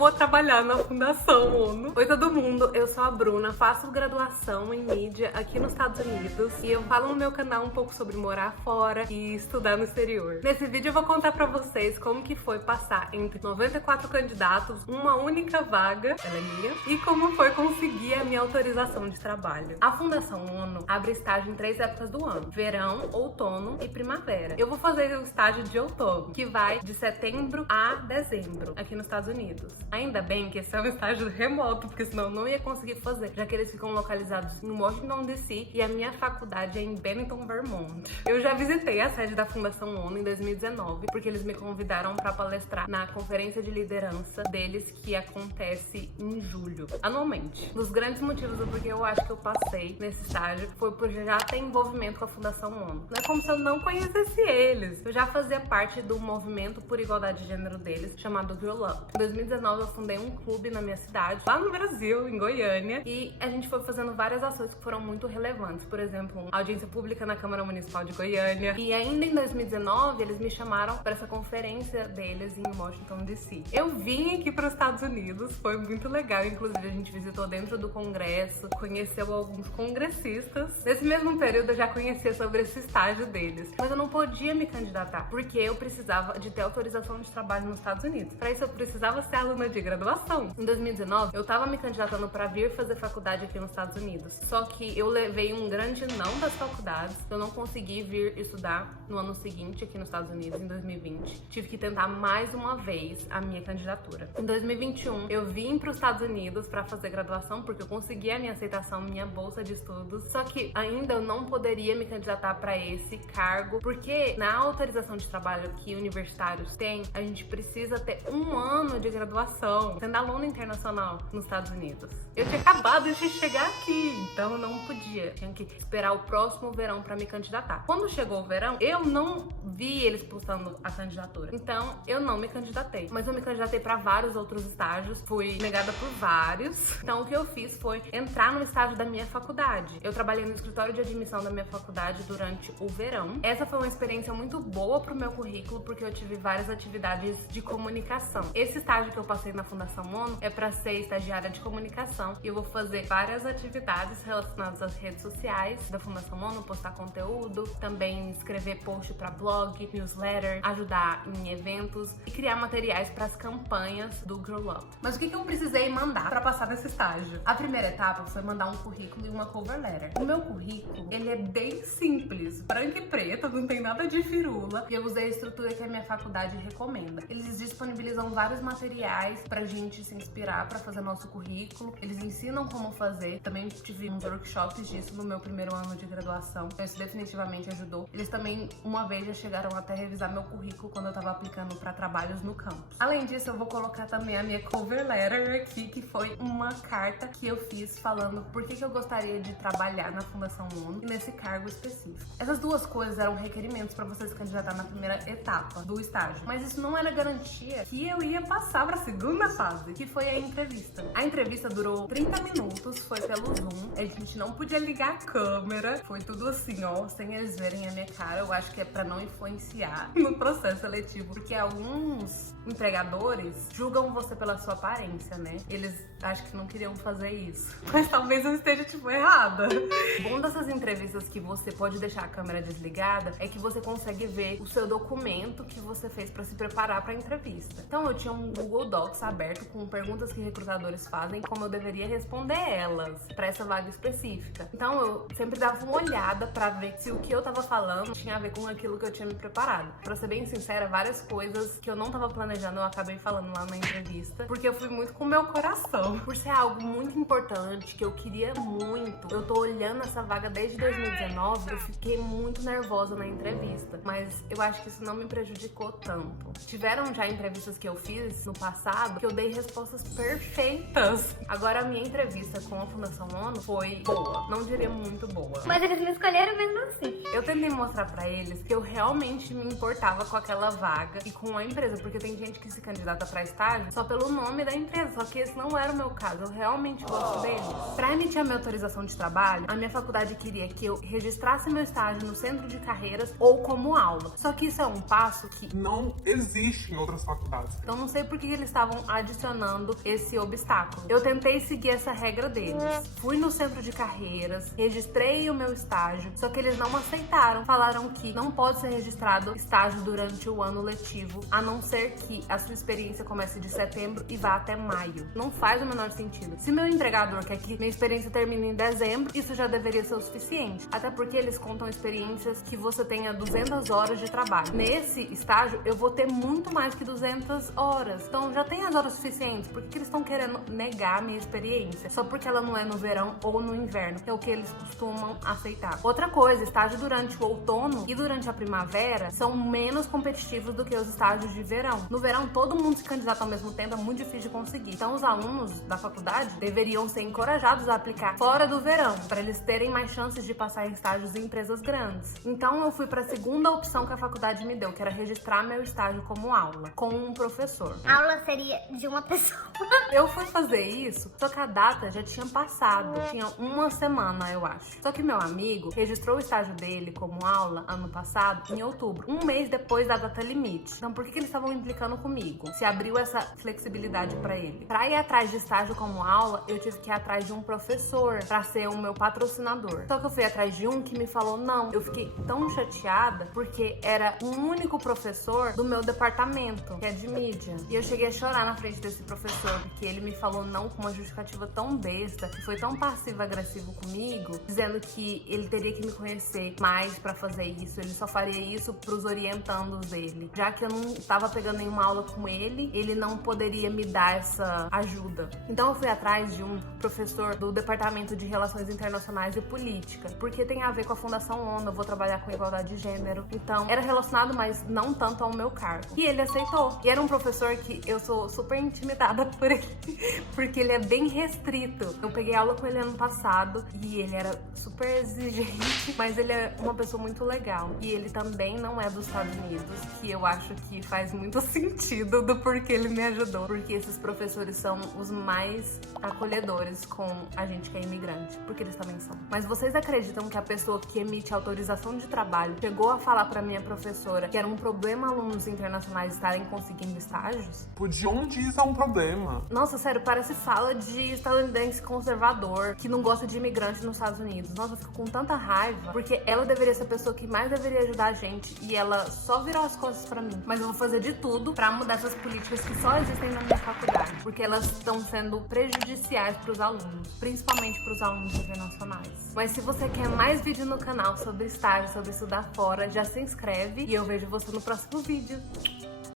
vou trabalhar na Fundação ONU. Oi todo mundo, eu sou a Bruna, faço graduação em mídia aqui nos Estados Unidos e eu falo no meu canal um pouco sobre morar fora e estudar no exterior. Nesse vídeo eu vou contar pra vocês como que foi passar entre 94 candidatos, uma única vaga, ela é minha, e como foi conseguir a minha autorização de trabalho. A Fundação ONU abre estágio em 3 épocas do ano: verão, outono e primavera. Eu vou fazer o estágio de outono, que vai de setembro a dezembro, aqui nos Estados Unidos. Ainda bem que esse é um estágio remoto, porque senão eu não ia conseguir fazer, já que eles ficam localizados em Washington, D.C. e a minha faculdade é em Bennington, Vermont. Eu já visitei a sede da Fundação ONU em 2019, porque eles me convidaram para palestrar na conferência de liderança deles, que acontece em julho, anualmente. Um dos grandes motivos do porquê eu acho que eu passei nesse estágio foi por já ter envolvimento com a Fundação ONU. Não é como se eu não conhecesse eles. Eu já fazia parte do movimento por igualdade de gênero deles, chamado Girl Up. Em 2019 eu fundei um clube na minha cidade, lá no Brasil, em Goiânia, e a gente foi fazendo várias ações que foram muito relevantes. Por exemplo, audiência pública na Câmara Municipal de Goiânia. E ainda em 2019 eles me chamaram para essa conferência deles em Washington, D.C. Eu vim aqui para os Estados Unidos, foi muito legal. Inclusive a gente visitou dentro do Congresso, conheceu alguns congressistas. Nesse mesmo período eu já conhecia sobre esse estágio deles, mas eu não podia me candidatar porque eu precisava de ter autorização de trabalho nos Estados Unidos. Para isso eu precisava ser aluna de graduação. Em 2019 eu tava me candidatando para vir fazer faculdade aqui nos Estados Unidos, só que eu levei um grande não das faculdades. Eu não consegui vir estudar no ano seguinte aqui nos Estados Unidos, em 2020. Tive que tentar mais uma vez a minha candidatura. Em 2021 eu vim para os Estados Unidos para fazer graduação porque eu consegui a minha aceitação, minha bolsa de estudos, só que ainda eu não poderia me candidatar para esse cargo porque na autorização de trabalho que universitários têm, a gente precisa ter 1 ano de graduação sendo aluna internacional nos Estados Unidos. Eu tinha acabado de chegar aqui, então eu não podia. Tinha que esperar o próximo verão para me candidatar. Quando chegou o verão, eu não vi eles postando a candidatura, então eu não me candidatei. Mas eu me candidatei para vários outros estágios, fui negada por vários. Então o que eu fiz foi entrar no estágio da minha faculdade. Eu trabalhei no escritório de admissão da minha faculdade durante o verão. Essa foi uma experiência muito boa pro meu currículo, porque eu tive várias atividades de comunicação. Esse estágio que eu passei na Fundação ONU é para ser estagiária de comunicação e eu vou fazer várias atividades relacionadas às redes sociais da Fundação ONU, postar conteúdo, também escrever post para blog, newsletter, ajudar em eventos e criar materiais para as campanhas do Girl Up. Mas o que eu precisei mandar para passar nesse estágio? A primeira etapa foi mandar um currículo e uma cover letter. O meu currículo, ele é bem simples, branco e preto, não tem nada de firula, e eu usei a estrutura que a minha faculdade recomenda. Eles disponibilizam vários materiais pra gente se inspirar pra fazer nosso currículo. Eles ensinam como fazer. Também tive uns workshops disso no meu primeiro ano de graduação, então isso definitivamente ajudou. Eles também, uma vez, já chegaram até revisar meu currículo quando eu tava aplicando pra trabalhos no campus. Além disso, eu vou colocar também a minha cover letter aqui, que foi uma carta que eu fiz falando por que eu gostaria de trabalhar na Fundação ONU nesse cargo específico. Essas duas coisas eram requerimentos para você se candidatar na primeira etapa do estágio, mas isso não era garantia que eu ia passar para a segunda fase, que foi a entrevista. A entrevista durou 30 minutos, foi pelo Zoom, a gente não podia ligar a câmera, foi tudo assim, ó, sem eles verem a minha cara. Eu acho que é para não influenciar no processo seletivo, porque alguns empregadores julgam você pela sua aparência, né? Eles acho que não queriam fazer isso, mas talvez eu esteja, tipo, errada. O bom dessas entrevistas que você pode deixar a câmera desligada é que você consegue ver o seu documento que você fez pra se preparar pra entrevista. Então eu tinha um Google Docs aberto com perguntas que recrutadores fazem, como eu deveria responder elas pra essa vaga específica. Então eu sempre dava uma olhada pra ver se o que eu tava falando tinha a ver com aquilo que eu tinha me preparado. Pra ser bem sincera, várias coisas que eu não tava planejando eu acabei falando lá na entrevista, porque eu fui muito com o meu coração. Por ser algo muito importante, que eu queria muito. Eu tô olhando essa vaga desde 2019, eu fiquei muito nervosa na entrevista, mas eu acho que isso não me prejudicou tanto. Tiveram já entrevistas que eu fiz no passado que eu dei respostas perfeitas. Agora a minha entrevista com a Fundação ONU foi boa, não diria muito boa. Mas eles me escolheram mesmo assim. Eu tentei mostrar pra eles que eu realmente me importava com aquela vaga e com a empresa, porque tem gente que se candidata pra estágio só pelo nome da empresa, só que esse não era o meu caso, eu realmente gosto deles. Pra emitir a minha autorização de trabalho, a minha faculdade queria que eu registrasse meu estágio no centro de carreiras ou como aula. Só que isso é um passo que não existe em outras faculdades. então não sei por que eles estavam estavam adicionando esse obstáculo. Eu tentei seguir essa regra deles. Fui no centro de carreiras, registrei o meu estágio, só que eles não aceitaram. Falaram que não pode ser registrado estágio durante o ano letivo, a não ser que a sua experiência comece de setembro e vá até maio. Não faz o menor sentido. Se meu empregador quer que minha experiência termine em dezembro, isso já deveria ser o suficiente. Até porque eles contam experiências que você tenha 200 horas de trabalho. Nesse estágio, eu vou ter muito mais que 200 horas. Então, já tem as horas suficientes. Por que eles estão querendo negar a minha experiência? Só porque ela não é no verão ou no inverno, que é o que eles costumam aceitar. Outra coisa, estágio durante o outono e durante a primavera são menos competitivos do que os estágios de verão. No verão, todo mundo se candidata ao mesmo tempo, é muito difícil de conseguir. Então, os alunos da faculdade deveriam ser encorajados a aplicar fora do verão, para eles terem mais chances de passar em estágios em empresas grandes. Então, eu fui para a segunda opção que a faculdade me deu, que era registrar meu estágio como aula, com um professor. A aula seria de uma pessoa. Eu fui fazer isso, só que a data já tinha passado. Tinha uma semana, eu acho. Só que meu amigo registrou o estágio dele como aula ano passado, em outubro, um mês depois da data limite. Então, por que eles estavam implicando comigo? Se abriu essa flexibilidade pra ele. Pra ir atrás de estágio como aula, eu tive que ir atrás de um professor pra ser o meu patrocinador. Só que eu fui atrás de um que me falou não. Eu fiquei tão chateada porque era um único professor do meu departamento, que é de mídia. E eu cheguei a chorar na frente desse professor, porque ele me falou não com uma justificativa tão besta, que foi tão passivo-agressivo comigo, dizendo que ele teria que me conhecer mais pra fazer isso, ele só faria isso pros orientandos dele. Já que eu não tava pegando nenhuma aula com ele, ele não poderia me dar essa ajuda. Então eu fui atrás de um professor do Departamento de Relações Internacionais e Política, porque tem a ver com a Fundação ONU, eu vou trabalhar com igualdade de gênero. Então era relacionado, mas não tanto ao meu cargo. E ele aceitou. E era um professor que eu sou super intimidada por ele, porque ele é bem restrito. Eu peguei aula com ele ano passado e ele era super exigente, mas ele é uma pessoa muito legal. E ele também não é dos Estados Unidos, que eu acho que faz muito sentido do porquê ele me ajudou. Porque esses professores são os mais acolhedores com a gente que é imigrante, porque eles também são. Mas vocês acreditam que a pessoa que emite autorização de trabalho chegou a falar pra minha professora que era um problema alunos internacionais estarem conseguindo estágios? De onde isso é um problema? Nossa, sério, parece fala de estadunidense conservador que não gosta de imigrante nos Estados Unidos. Nossa, eu fico com tanta raiva, porque ela deveria ser a pessoa que mais deveria ajudar a gente e ela só virou as costas pra mim. Mas eu vou fazer de tudo pra mudar essas políticas que só existem na minha faculdade, porque elas estão sendo prejudiciais pros alunos, principalmente pros alunos internacionais. Mas se você quer mais vídeo no canal sobre estágio, sobre estudar fora, já se inscreve e eu vejo você no próximo vídeo.